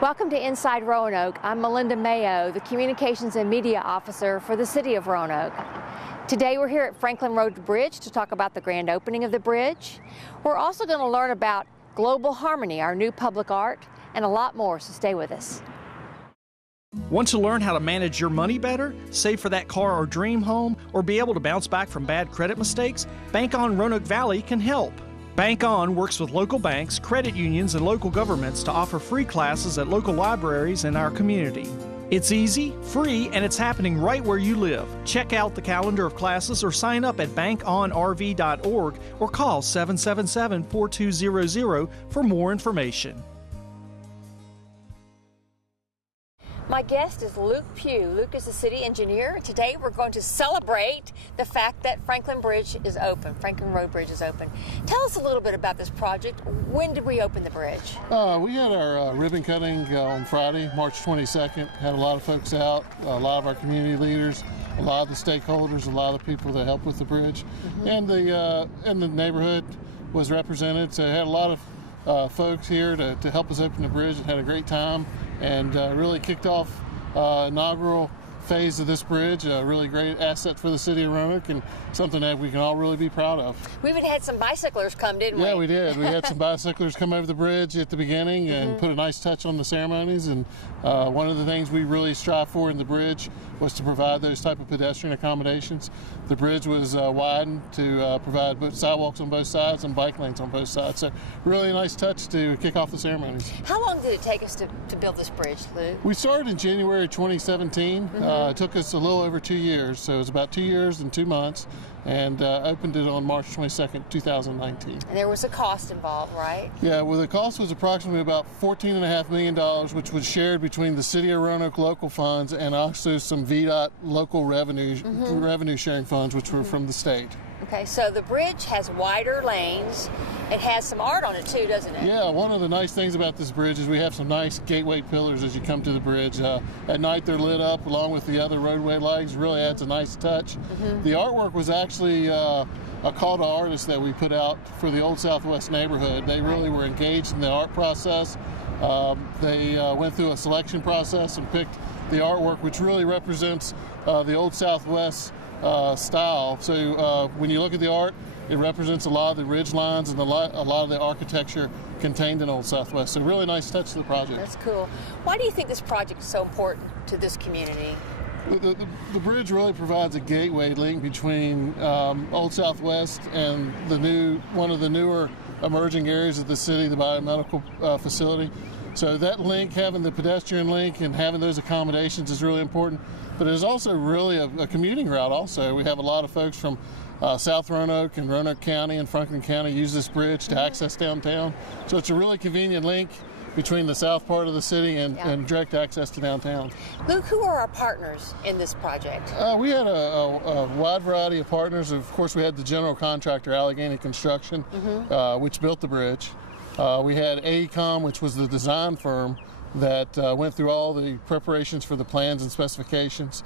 Welcome to Inside Roanoke. I'm Melinda Mayo, the Communications and Media Officer for the City of Roanoke. Today we're here at Franklin Road Bridge to talk about the grand opening of the bridge. We're also going to learn about Global Harmony, our new public art, and a lot more, so stay with us. Want to learn how to manage your money better, save for that car or dream home, or be able to bounce back from bad credit mistakes? Bank On Roanoke Valley can help. Bank On works with local banks, credit unions, and local governments to offer free classes at local libraries in our community. It's easy, free, and it's happening right where you live. Check out the calendar of classes or sign up at bankonrv.org or call 777-4200 for more information. My guest is Luke Pugh. Luke is the city engineer. Today we're going to celebrate the fact that Franklin Bridge is open. Franklin Road Bridge is open. Tell us a little bit about this project. When did we open the bridge? We had our ribbon cutting on Friday, March 22nd. Had a lot of folks out, a lot of our community leaders, a lot of the stakeholders, a lot of the people that help with the bridge, and the neighborhood was represented. So I had a lot of folks here to help us open the bridge and had a great time, and really kicked off inaugural phase of this bridge, a really great asset for the city of Roanoke and something that we can all really be proud of. We even had some bicyclers come, didn't we? Yeah, we did. We had some bicyclers come over the bridge at the beginning and put a nice touch on the ceremonies, and one of the things we really strive for in the bridge was to provide those type of pedestrian accommodations. The bridge was widened to provide both sidewalks on both sides and bike lanes on both sides. So really nice touch to kick off the ceremonies. How long did it take us to build this bridge, Luke? We started in January 2017. It took us a little over 2 years, so it was about 2 years and 2 months, and opened it on March 22nd, 2019. And there was a cost involved, right? Yeah, well, the cost was approximately about $14.5 million, which was shared between the City of Roanoke local funds and also some VDOT local revenue sharing funds, which were from the state. Okay, so the bridge has wider lanes. It has some art on it too, doesn't it? Yeah, one of the nice things about this bridge is we have some nice gateway pillars as you come to the bridge. At night they're lit up along with the other roadway lights. Really adds a nice touch. The artwork was actually a call to artists that we put out for the Old Southwest neighborhood. They really were engaged in the art process. They went through a selection process and picked the artwork, which really represents the Old Southwest style. So when you look at the art, it represents a lot of the ridge lines and a lot of the architecture contained in Old Southwest. So really nice touch to the project. That's cool. Why do you think this project is so important to this community? The bridge really provides a gateway link between Old Southwest and one of the newer emerging areas of the city, the biomedical facility. So that link, having the pedestrian link and having those accommodations is really important. But it is also really a commuting route also. We have a lot of folks from South Roanoke and Roanoke County and Franklin County use this bridge to access downtown. So it's a really convenient link between the south part of the city and direct access to downtown. Luke, who are our partners in this project? We had a wide variety of partners. Of course, we had the general contractor, Allegheny Construction, which built the bridge. We had AECOM, which was the design firm that went through all the preparations for the plans and specifications.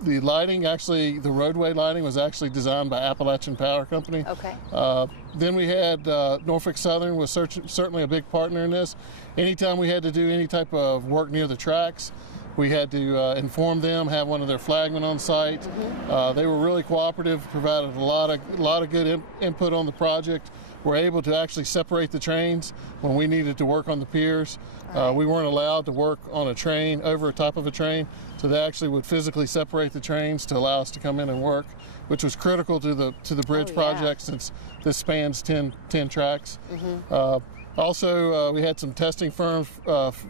The lighting, actually, the roadway lighting was actually designed by Appalachian Power Company. Okay. Then we had Norfolk Southern was certainly a big partner in this. Anytime we had to do any type of work near the tracks, we had to inform them, have one of their flagmen on site. They were really cooperative, provided a lot of good input on the project. We're able to actually separate the trains when we needed to work on the piers. We weren't allowed to work on a train over top of a train, so they actually would physically separate the trains to allow us to come in and work, which was critical to the bridge project since this spans 10 tracks. Also, we had some testing firms.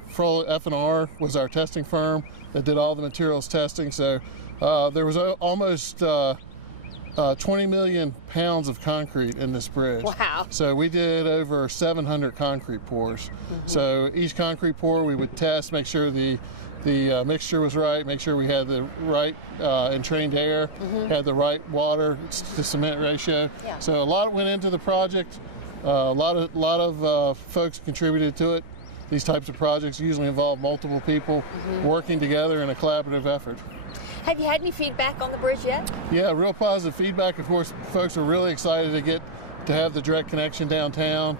Froll F&R was our testing firm that did all the materials testing. So there was almost 20 million pounds of concrete in this bridge. Wow. So we did over 700 concrete pours. So each concrete pour we would test, make sure the mixture was right, make sure we had the right entrained air, had the right water to cement ratio. So a lot went into the project. A lot of folks contributed to it. These types of projects usually involve multiple people working together in a collaborative effort. Have you had any feedback on the bridge yet? Yeah, real positive feedback. Of course, folks are really excited to have the direct connection downtown.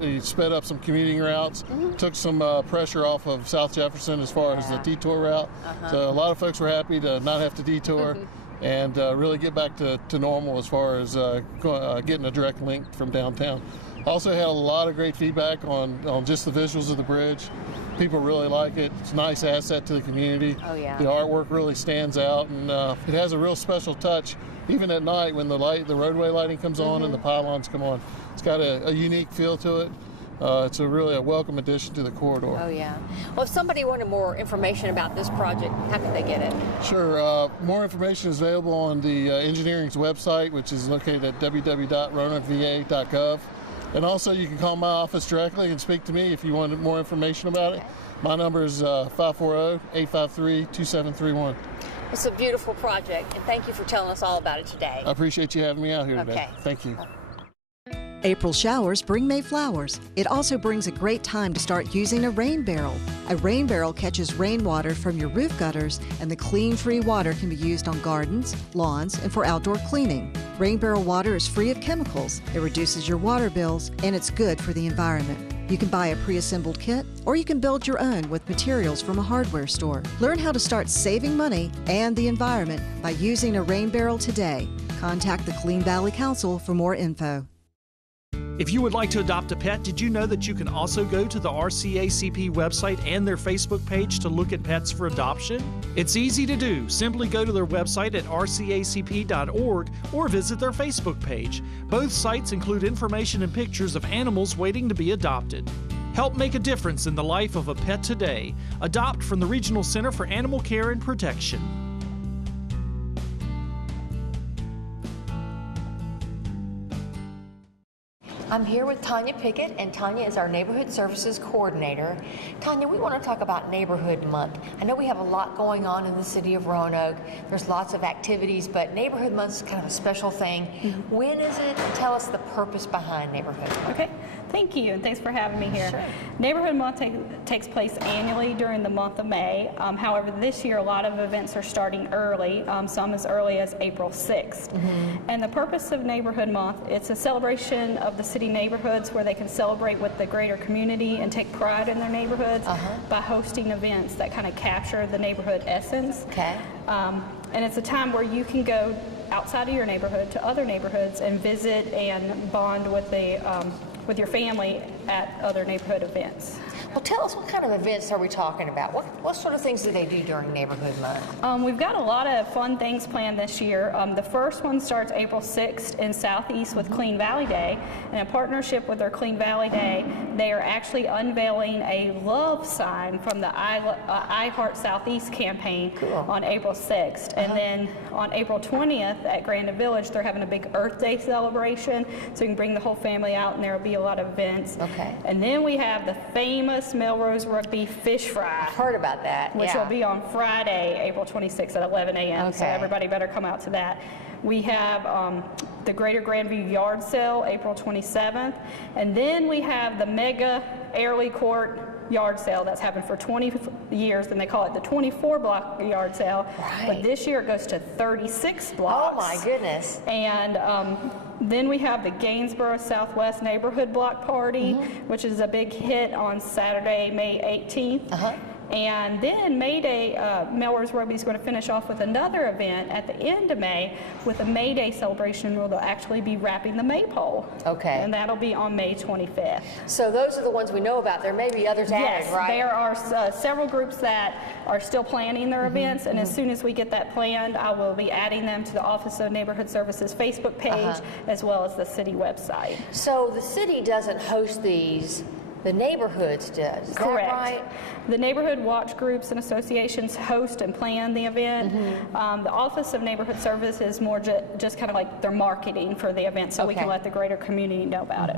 He sped up some commuting routes, took some pressure off of South Jefferson as far as the detour route. So a lot of folks were happy to not have to detour and really get back to normal as far as getting a direct link from downtown. Also had a lot of great feedback on just the visuals of the bridge. People really like it. It's a nice asset to the community. Oh, yeah. The artwork really stands out, and it has a real special touch even at night when the roadway lighting comes on and the pylons come on. It's got a unique feel to it. It's really a welcome addition to the corridor. Oh, yeah. Well, if somebody wanted more information about this project, how can they get it? Sure. More information is available on the engineering's website, which is located at www.roanokeva.gov. And also, you can call my office directly and speak to me if you want more information about it. My number is 540-853-2731. It's a beautiful project, and thank you for telling us all about it today. I appreciate you having me out here today. Thank you. April showers bring May flowers. It also brings a great time to start using a rain barrel. A rain barrel catches rainwater from your roof gutters, and the clean, free water can be used on gardens, lawns, and for outdoor cleaning. Rain barrel water is free of chemicals. It reduces your water bills, and it's good for the environment. You can buy a pre-assembled kit, or you can build your own with materials from a hardware store. Learn how to start saving money and the environment by using a rain barrel today. Contact the Clean Valley Council for more info. If you would like to adopt a pet, did you know that you can also go to the RCACP website and their Facebook page to look at pets for adoption? It's easy to do. Simply go to their website at rcacp.org or visit their Facebook page. Both sites include information and pictures of animals waiting to be adopted. Help make a difference in the life of a pet today. Adopt from the Regional Center for Animal Care and Protection. I'm here with Tanya Pickett, and Tanya is our Neighborhood Services Coordinator. Tanya, we want to talk about Neighborhood Month. I know we have a lot going on in the city of Roanoke. There's lots of activities, but Neighborhood Month is kind of a special thing. When is it? Tell us the purpose behind Neighborhood Month. Okay, thank you, and thanks for having me here. Sure. Neighborhood Month takes place annually during the month of May. However, this year a lot of events are starting early, some as early as April 6th. And the purpose of Neighborhood Month, it's a celebration of the city neighborhoods where they can celebrate with the greater community and take pride in their neighborhoods by hosting events that kind of capture the neighborhood essence. Okay. And it's a time where you can go outside of your neighborhood to other neighborhoods and visit and bond with with your family at other neighborhood events. Well, tell us, what kind of events are we talking about? What sort of things do they do during Neighborhood Month? We've got a lot of fun things planned this year. The first one starts April 6th in Southeast with Clean Valley Day. And in partnership with their Clean Valley Day, they are actually unveiling a love sign from the I Heart Southeast campaign on April 6th. And then on April 20th at Grandin Village, they're having a big Earth Day celebration. So you can bring the whole family out, and there will be a lot of events. Okay. And then we have the famous Melrose Rugby Fish Fry. I've heard about that, which will be on Friday, April 26th at 11 a.m. Okay. So everybody better come out to that. We have the Greater Grandview Yard Sale, April 27th. And then we have the Mega Airlie Court Yard Sale that's happened for 20 years, and they call it the 24-block yard sale. Right. But this year it goes to 36 blocks. Oh my goodness. And then we have the Gainsborough Southwest Neighborhood Block Party, which is a big hit on Saturday, May 18th. And then May Day, Melrose Rugby is going to finish off with another event at the end of May with a May Day celebration where they'll actually be wrapping the maypole. Okay. And that'll be on May 25th. So those are the ones we know about. There may be others added, right? There are several groups that are still planning their events, and as soon as we get that planned, I will be adding them to the Office of Neighborhood Services Facebook page as well as the city website. So the city doesn't host these, the neighborhoods does, is Correct. that right? The neighborhood watch groups and associations host and plan the event. The Office of Neighborhood Service is more just kind of like their marketing for the event, so we can let the greater community know about it.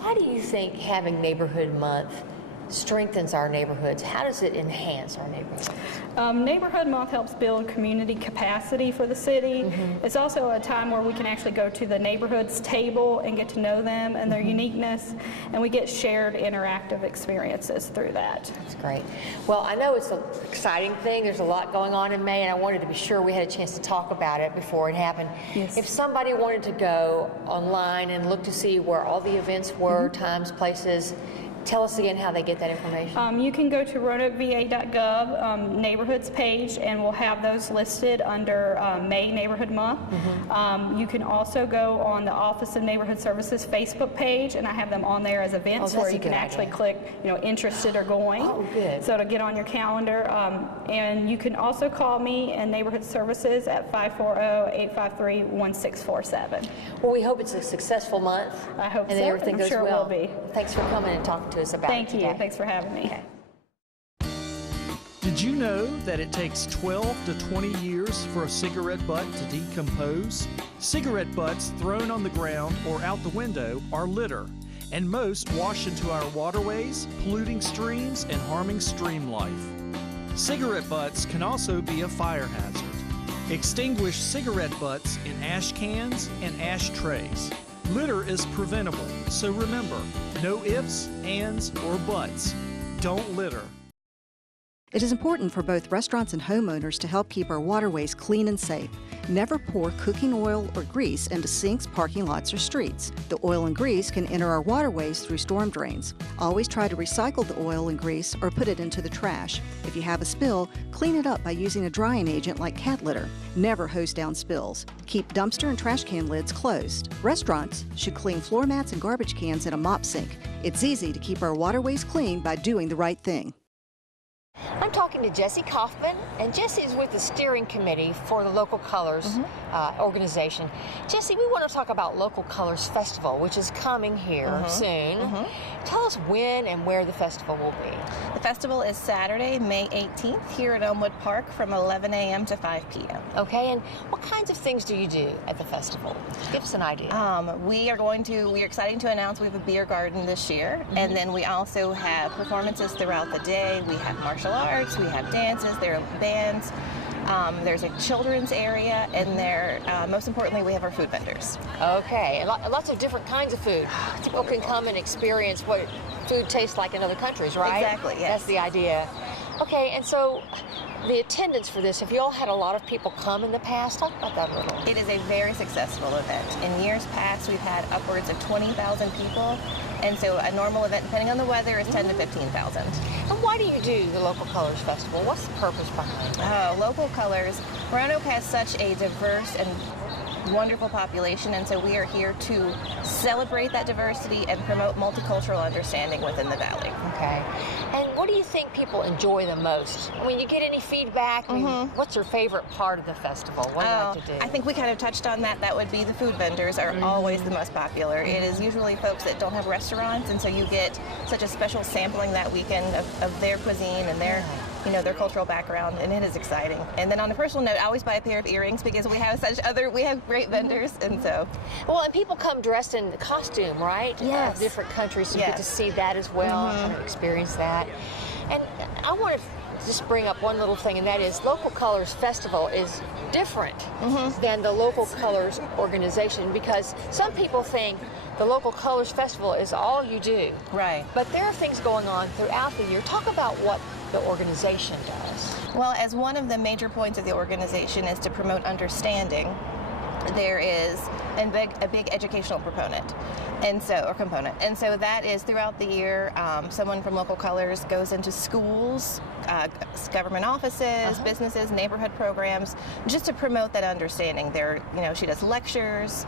Why do you think having Neighborhood Month strengthens our neighborhoods? How does it enhance our neighborhoods? Neighborhood Month helps build community capacity for the city. It's also a time where we can actually go to the neighborhood's table and get to know them and their uniqueness, and we get shared interactive experiences through that. That's great. Well, I know it's an exciting thing. There's a lot going on in May, and I wanted to be sure we had a chance to talk about it before it happened. Yes. If somebody wanted to go online and look to see where all the events were, times, places, tell us again how they get that information. You can go to roanokeva.gov neighborhoods page, and we'll have those listed under May Neighborhood Month. You can also go on the Office of Neighborhood Services Facebook page, and I have them on there as events where you can actually click, interested or going. Oh, good. So to get on your calendar. And you can also call me in Neighborhood Services at 540-853-1647. Well, we hope it's a successful month. I hope and so. everything I'm goes sure well. it will be. Thanks for coming and talking to us about Thank it you. today. Thanks for having me. Okay. Did you know that it takes 12 to 20 years for a cigarette butt to decompose? Cigarette butts thrown on the ground or out the window are litter, and most wash into our waterways, polluting streams and harming stream life. Cigarette butts can also be a fire hazard. Extinguish cigarette butts in ash cans and ashtrays. Litter is preventable, so remember, no ifs, ands, or buts. Don't litter. It is important for both restaurants and homeowners to help keep our waterways clean and safe. Never pour cooking oil or grease into sinks, parking lots, or streets. The oil and grease can enter our waterways through storm drains. Always try to recycle the oil and grease or put it into the trash. If you have a spill, clean it up by using a drying agent like cat litter. Never hose down spills. Keep dumpster and trash can lids closed. Restaurants should clean floor mats and garbage cans in a mop sink. It's easy to keep our waterways clean by doing the right thing. I'm talking to Jessie Kaufman, and Jessie is with the steering committee for the Local Colors organization. Jessie, we want to talk about Local Colors Festival, which is coming here soon. Tell us when and where the festival will be. The festival is Saturday, May 18th, here at Elmwood Park from 11 a.m. to 5 p.m. Okay, and what kinds of things do you do at the festival? Give us an idea. We are excited to announce we have a beer garden this year, and then we also have performances throughout the day. We have martial arts, we have dances, there are bands, there's a children's area, and most importantly, we have our food vendors. Okay, and lots of different kinds of food. People can come and experience what food tastes like in other countries, right? Exactly, yes. That's the idea. Okay, and so the attendance for this, have you all had a lot of people come in the past? Talk about that a little. It is a very successful event. In years past, we've had upwards of 20,000 people. And so a normal event, depending on the weather, is 10 to 15,000. And why do you do the Local Colors Festival? What's the purpose behind it? Local Colors. Roanoke has such a diverse and wonderful population, and so we are here to celebrate that diversity and promote multicultural understanding within the valley. Okay. And what do you think people enjoy the most? I mean, you get any feedback? I mean, what's your favorite part of the festival? What do you like to do? I think we kind of touched on that. That would be the food vendors are always the most popular. It is usually folks that don't have restaurants, and so you get such a special sampling that weekend of their cuisine and their their cultural background, and it is exciting. And then on a personal note, I always buy a pair of earrings because we have great vendors, and so. Well, and people come dressed in costume, right? Yes. Different countries, so you get to see that as well, kind of experience that. And I want to just bring up one little thing, and that is Local Colors Festival is different than the Local Colors organization, because some people think the Local Colors Festival is all you do. Right. But there are things going on throughout the year. Talk about what the organization does. Well, as one of the major points of the organization is to promote understanding, there is a big educational component. And so that is throughout the year, someone from Local Colors goes into schools, government offices, businesses, neighborhood programs, just to promote that understanding. She does lectures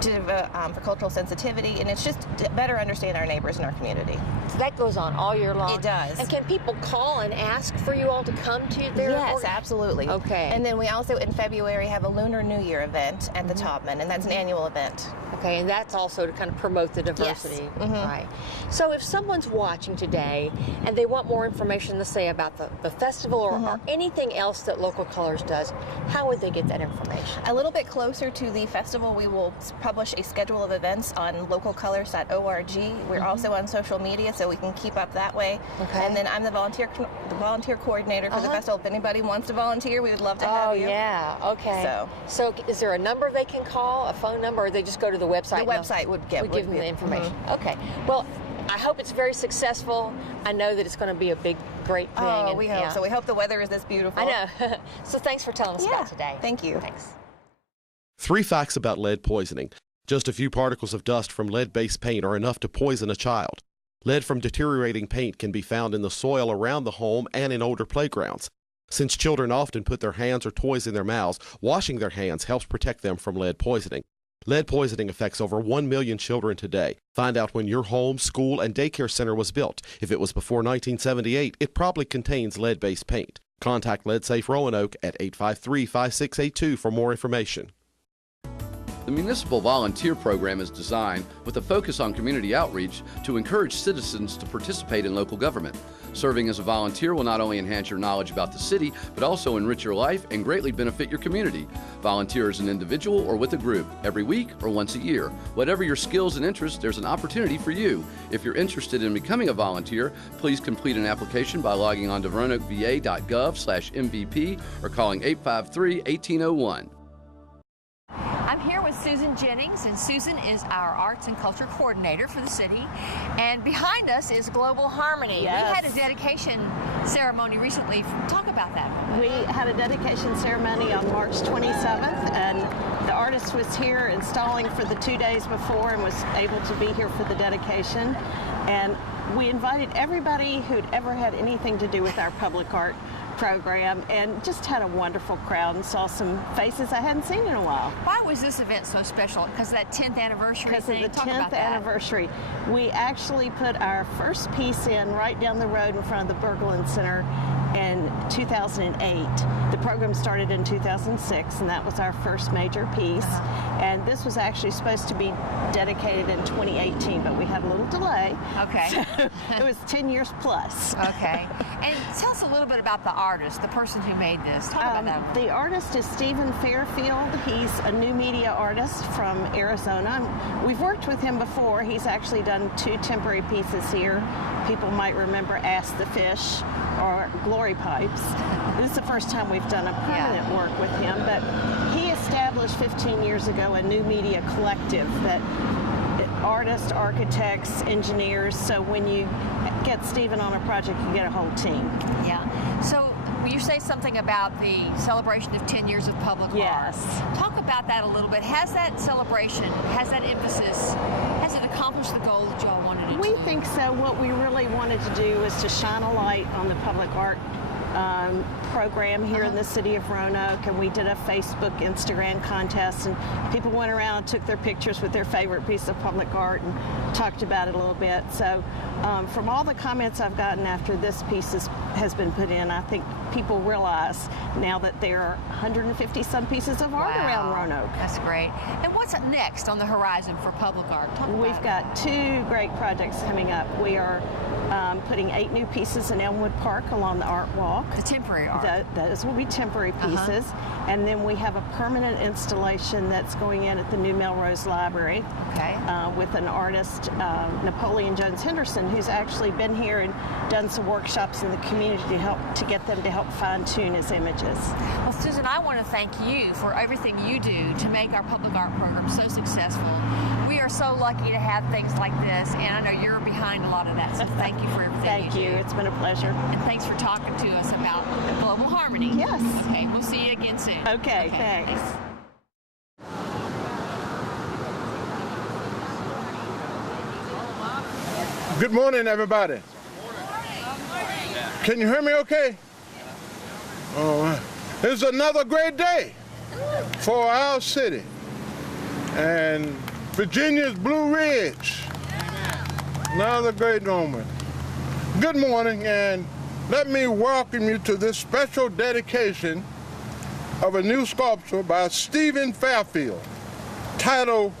for cultural sensitivity, and it's just to better understand our neighbors and our community. So that goes on all year long? It does. And can people call and ask for you all to come to their Yes, absolutely. Okay. And then we also in February have a Lunar New Year event at the Topman, and that's an annual event. Okay, and that's also to kind of promote the diversity. Yes. Mm-hmm. Right. So if someone's watching today and they want more information, let's say about the festival or anything else that Local Colors does, how would they get that information? A little bit closer to the festival, we will publish a schedule of events on localcolors.org. We're also on social media, so we can keep up that way. Okay. And then I'm the volunteer coordinator for the festival. If anybody wants to volunteer, we would love to have you. Oh, yeah. Okay. So is there a number they can call, a phone number, or they just go to the website? The website would give them the information. Okay. Well, I hope it's very successful. I know that it's going to be a big, great thing. Oh, and we hope so. We hope the weather is this beautiful. I know. So thanks for telling us about today. Thank you. Thanks. 3 facts about lead poisoning. Just a few particles of dust from lead-based paint are enough to poison a child. Lead from deteriorating paint can be found in the soil around the home and in older playgrounds. Since children often put their hands or toys in their mouths, washing their hands helps protect them from lead poisoning. Lead poisoning affects over 1 million children today. Find out when your home, school, and daycare center was built. If it was before 1978, it probably contains lead-based paint. Contact LeadSafe Roanoke at 853-5682 for more information. The Municipal Volunteer Program is designed with a focus on community outreach to encourage citizens to participate in local government. Serving as a volunteer will not only enhance your knowledge about the city, but also enrich your life and greatly benefit your community. Volunteer as an individual or with a group, every week or once a year. Whatever your skills and interests, there's an opportunity for you. If you're interested in becoming a volunteer, please complete an application by logging on to roanokeva.gov/MVP or calling 853-1801. I'm here with Susan Jennings, and Susan is our Arts and Culture Coordinator for the city. And behind us is Global Harmony. Yes. We had a dedication ceremony recently. Talk about that. We had a dedication ceremony on March 27th, and the artist was here installing for the 2 days before and was able to be here for the dedication. And we invited everybody who'd ever had anything to do with our public art program and just had a wonderful crowd and saw some faces I hadn't seen in a while. Why was this event so special? Because of that 10th anniversary Because thing? of the Talk 10th about that. anniversary. We actually put our first piece in right down the road in front of the Berglund Center in 2008. The program started in 2006, and that was our first major piece. And this was actually supposed to be dedicated in 2018, but we had a little delay. Okay. So it was 10 years plus. Okay. And tell us a little bit about the artist, the person who made this. Talk about that. The artist is Stephen Fairfield. He's a new media artist from Arizona. We've worked with him before. He's actually done 2 temporary pieces here. People might remember Ask the Fish or Glory Pipes. This is the first time we've done a permanent work with him, but he established 15 years ago a new media collective that artists, architects, engineers, so when you get Stephen on a project, you get a whole team. Yeah. So you say something about the celebration of 10 years of public art. Talk about that a little bit. Has that celebration, has that emphasis, has it accomplished the goal that y'all wanted it to? We think so. What we really wanted to do is to shine a light on the public art program here in the city of Roanoke, and we did a Facebook, Instagram contest, and people went around and took their pictures with their favorite piece of public art and talked about it a little bit. So from all the comments I've gotten after this piece has been put in, I think people realize now that there are 150 some pieces of art around Roanoke. That's great. And what's next on the horizon for public art? We've got 2 great projects coming up. We are putting 8 new pieces in Elmwood Park along the art walk. The temporary art. Those will be temporary pieces. And then we have a permanent installation that's going in at the new Melrose Library with an artist, Napoleon Jones Henderson, who's actually been here and done some workshops in the community to get them to help fine-tune his images. Well, Susan, I want to thank you for everything you do to make our public art program so successful. We are so lucky to have things like this, and I know you're behind a lot of that, so thank you for everything Thank you. It's been a pleasure. And thanks for talking to us about Global Harmony. Yes. Okay, we'll see you again soon. Okay, thanks. Good morning, everybody. Can you hear me okay? All right. It's another great day for our city and Virginia's Blue Ridge. Another great moment. Good morning, and let me welcome you to this special dedication of a new sculpture by Stephen Fairfield titled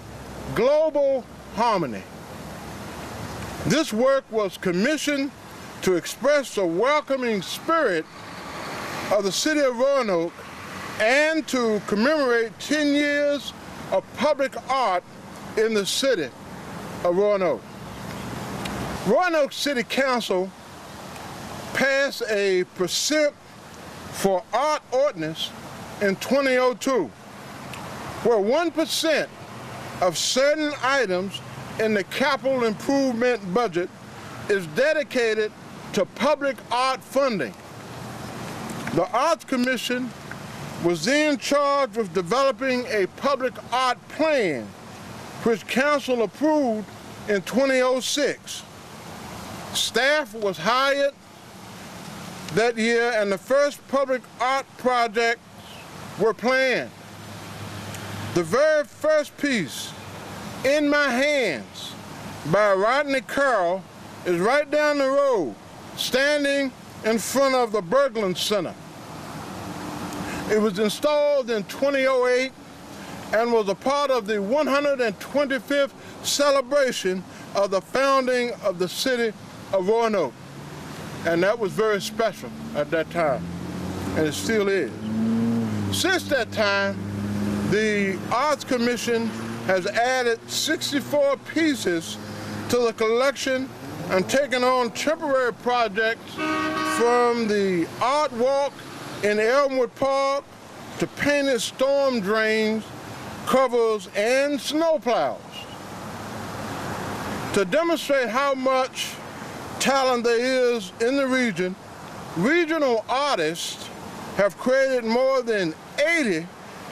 Global Harmony. This work was commissioned to express the welcoming spirit of the city of Roanoke and to commemorate 10 years of public art in the city of Roanoke. Roanoke City Council passed a percent for art ordinance in 2002, where 1% of certain items in the capital improvement budget is dedicated to public art funding. The Arts Commission was then charged with developing a public art plan, which council approved in 2006. Staff was hired that year and the first public art projects were planned. The very first piece, In My Hands, by Rodney Carroll, is right down the road, standing in front of the Berglund Center. It was installed in 2008 and was a part of the 125th celebration of the founding of the city of Roanoke. And that was very special at that time, and it still is. Since that time, the Arts Commission has added 64 pieces to the collection and taken on temporary projects from the art walk in Elmwood Park to painted storm drains, covers, and snowplows. To demonstrate how much talent there is in the region, regional artists have created more than 80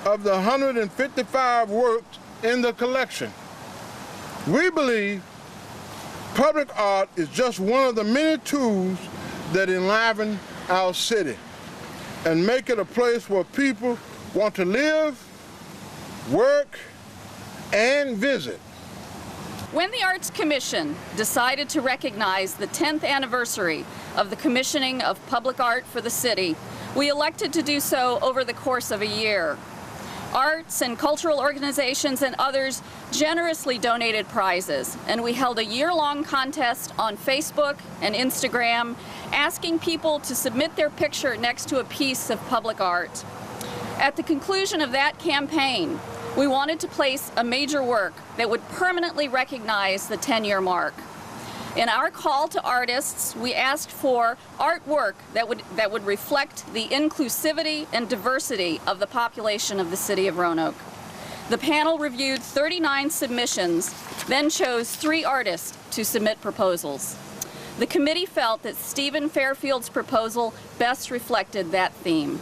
of the 155 works in the collection. We believe public art is just one of the many tools that enliven our city and make it a place where people want to live, work, and visit. When the Arts Commission decided to recognize the 10th anniversary of the commissioning of public art for the city, we elected to do so over the course of a year. Arts and cultural organizations and others generously donated prizes, and we held a year-long contest on Facebook and Instagram asking people to submit their picture next to a piece of public art. At the conclusion of that campaign, we wanted to place a major work that would permanently recognize the 10-year mark. In our call to artists, we asked for artwork that would reflect the inclusivity and diversity of the population of the city of Roanoke. The panel reviewed 39 submissions, then chose 3 artists to submit proposals. The committee felt that Stephen Fairfield's proposal best reflected that theme.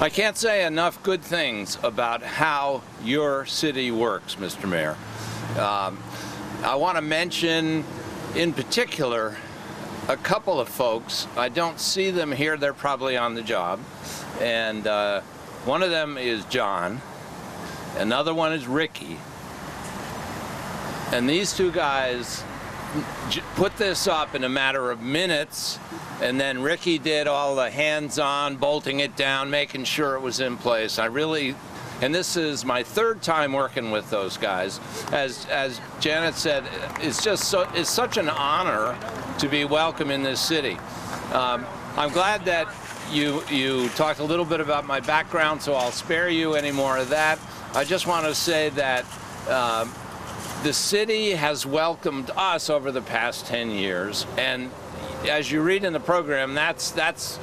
I can't say enough good things about how your city works, Mr. Mayor. I want to mention in particular a couple of folks. I don't see them here, they're probably on the job. And one of them is John, another one is Ricky. And these two guys put this up in a matter of minutes, and then Ricky did all the hands-on, bolting it down, making sure it was in place. And this is my 3rd time working with those guys. As Janet said, it's such an honor to be welcome in this city. I'm glad that you talked a little bit about my background, so I'll spare you any more of that. I just want to say that the city has welcomed us over the past 10 years, and as you read in the program, that's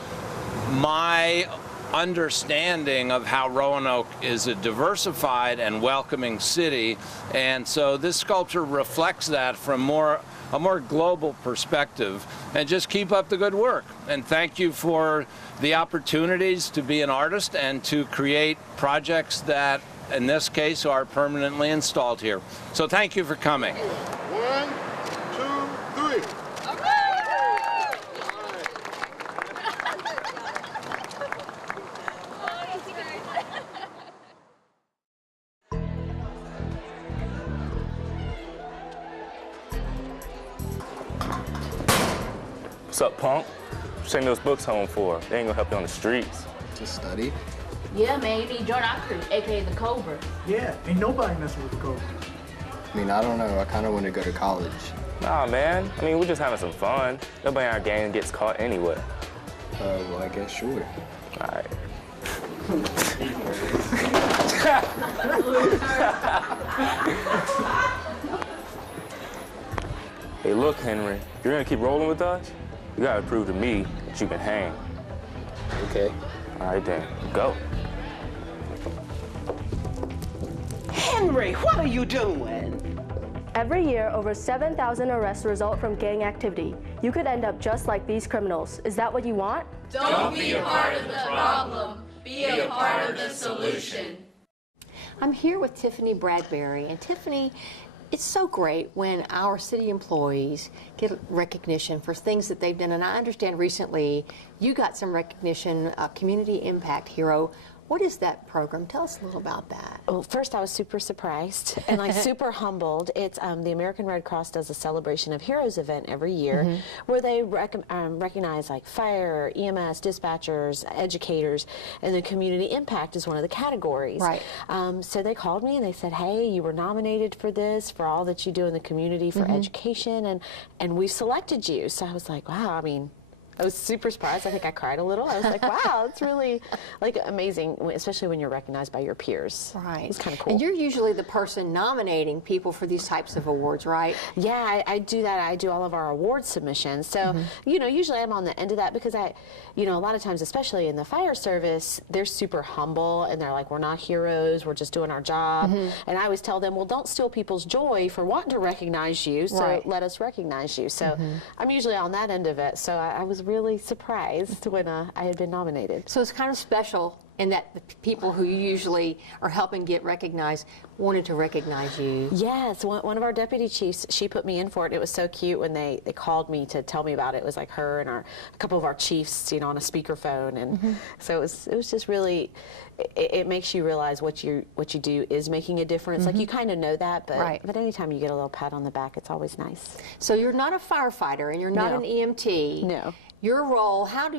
my understanding of how Roanoke is a diversified and welcoming city, and so this sculpture reflects that from a more global perspective. And just keep up the good work, and thank you for the opportunities to be an artist and to create projects that in this case are permanently installed here. So thank you for coming. 1, 2, 3. What's up, punk? What you taking those books home for? They ain't gonna help you on the streets. To study? Yeah, man, you need to join our crew, aka the Cobra. Yeah, ain't nobody messing with the Cobra. I mean, I don't know. I kind of want to go to college. Nah, man. I mean, we're just having some fun. Nobody in our gang gets caught anyway. Well, I guess sure. All right. Hey, look, Henry. If you're gonna keep rolling with us, you gotta prove to me that you can hang. Okay. All right, then. Go. Henry, what are you doing? Every year, over 7,000 arrests result from gang activity. You could end up just like these criminals. Is that what you want? Don't be a part of the problem. Be a part of the solution. I'm here with Tiffany Bradbury, and Tiffany, it's so great when our city employees get recognition for things that they've done, and I understand recently you got some recognition, Community Impact Hero. What is that program? Tell us a little about that. Well, first I was super surprised and like super humbled. It's the American Red Cross does a Celebration of Heroes event every year where they recognize like fire, EMS, dispatchers, educators, and the community impact is one of the categories. Right. So they called me and they said, hey, you were nominated for this, for all that you do in the community for education, and we've selected you. So I was like, wow, I mean, I was super surprised. I think I cried a little. I was like, wow, it's really like amazing, especially when you're recognized by your peers. Right. It's kind of cool. And you're usually the person nominating people for these types of awards, right? Yeah, I do that. I do all of our award submissions. So, you know, usually I'm on the end of that because you know, a lot of times, especially in the fire service, they're super humble and they're like, we're not heroes, we're just doing our job. And I always tell them, well, don't steal people's joy for wanting to recognize you, so let us recognize you. So I'm usually on that end of it. So I was really surprised when I had been nominated. So it's kind of special in that the people who you usually are helping get recognized wanted to recognize you. Yes, one of our deputy chiefs, she put me in for it. It was so cute when they called me to tell me about it. It was like her and a couple of our chiefs, you know, on a speakerphone, and so it was just really, it makes you realize what you do is making a difference. Like you kind of know that, but anytime you get a little pat on the back, it's always nice. So you're not a firefighter and you're not an EMT. No. Your role, how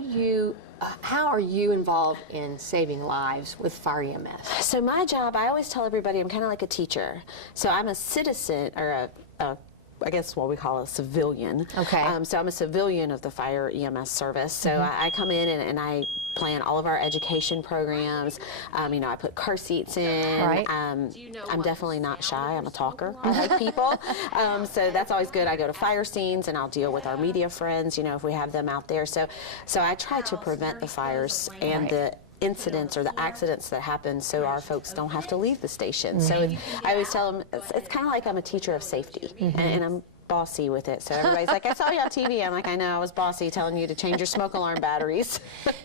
are you involved in saving lives with fire EMS? So my job, I always tell everybody I'm kind of like a teacher. So I'm a citizen, or I guess what we call a civilian. Okay. So I'm a civilian of the fire EMS service. So I come in and I plan all of our education programs. You know, I put car seats in. Right. I'm definitely not shy. I'm a talker. I like people. So that's always good. I go to fire scenes and I'll deal with our media friends, you know, if we have them out there. So I try to prevent the fires and the incidents or the accidents that happen so our folks don't have to leave the station. So I always tell them it's kind of like I'm a teacher of safety, and I'm bossy with it. So everybody's like, I saw you on TV. I'm like, I know, I was bossy telling you to change your smoke alarm batteries.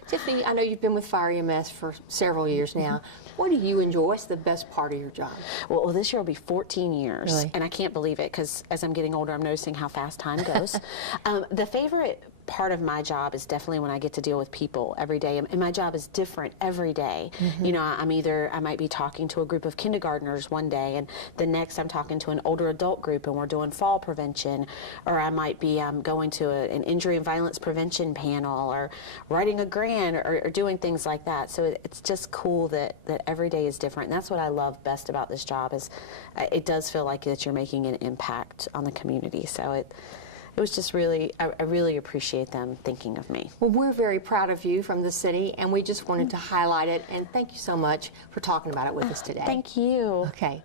Tiffany, I know you've been with fire EMS for several years now. What do you enjoy? What's the best part of your job? Well, this year will be 14 years, really? And I can't believe it because as I'm getting older, I'm noticing how fast time goes. The favorite part of my job is definitely when I get to deal with people every day, and my job is different every day. You know, I might be talking to a group of kindergartners one day, and the next I'm talking to an older adult group and we're doing fall prevention, or I might be going to an injury and violence prevention panel, or writing a grant, or doing things like that. So it's just cool that every day is different, and that's what I love best about this job is it does feel like that you're making an impact on the community. So it was just really, I really appreciate them thinking of me. Well, we're very proud of you from the city, and we just wanted to highlight it, and thank you so much for talking about it with us today. Thank you. Okay.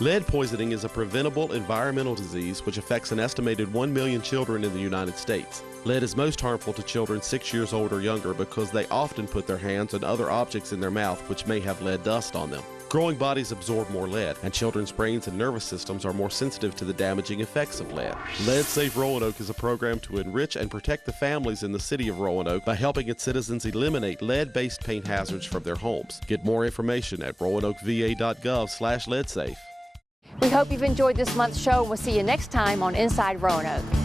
Lead poisoning is a preventable environmental disease which affects an estimated 1 million children in the United States. Lead is most harmful to children 6 years old or younger because they often put their hands and other objects in their mouth which may have lead dust on them. Growing bodies absorb more lead, and children's brains and nervous systems are more sensitive to the damaging effects of lead. Lead Safe Roanoke is a program to enrich and protect the families in the city of Roanoke by helping its citizens eliminate lead-based paint hazards from their homes. Get more information at roanokeva.gov/leadsafe. We hope you've enjoyed this month's show, and we'll see you next time on Inside Roanoke.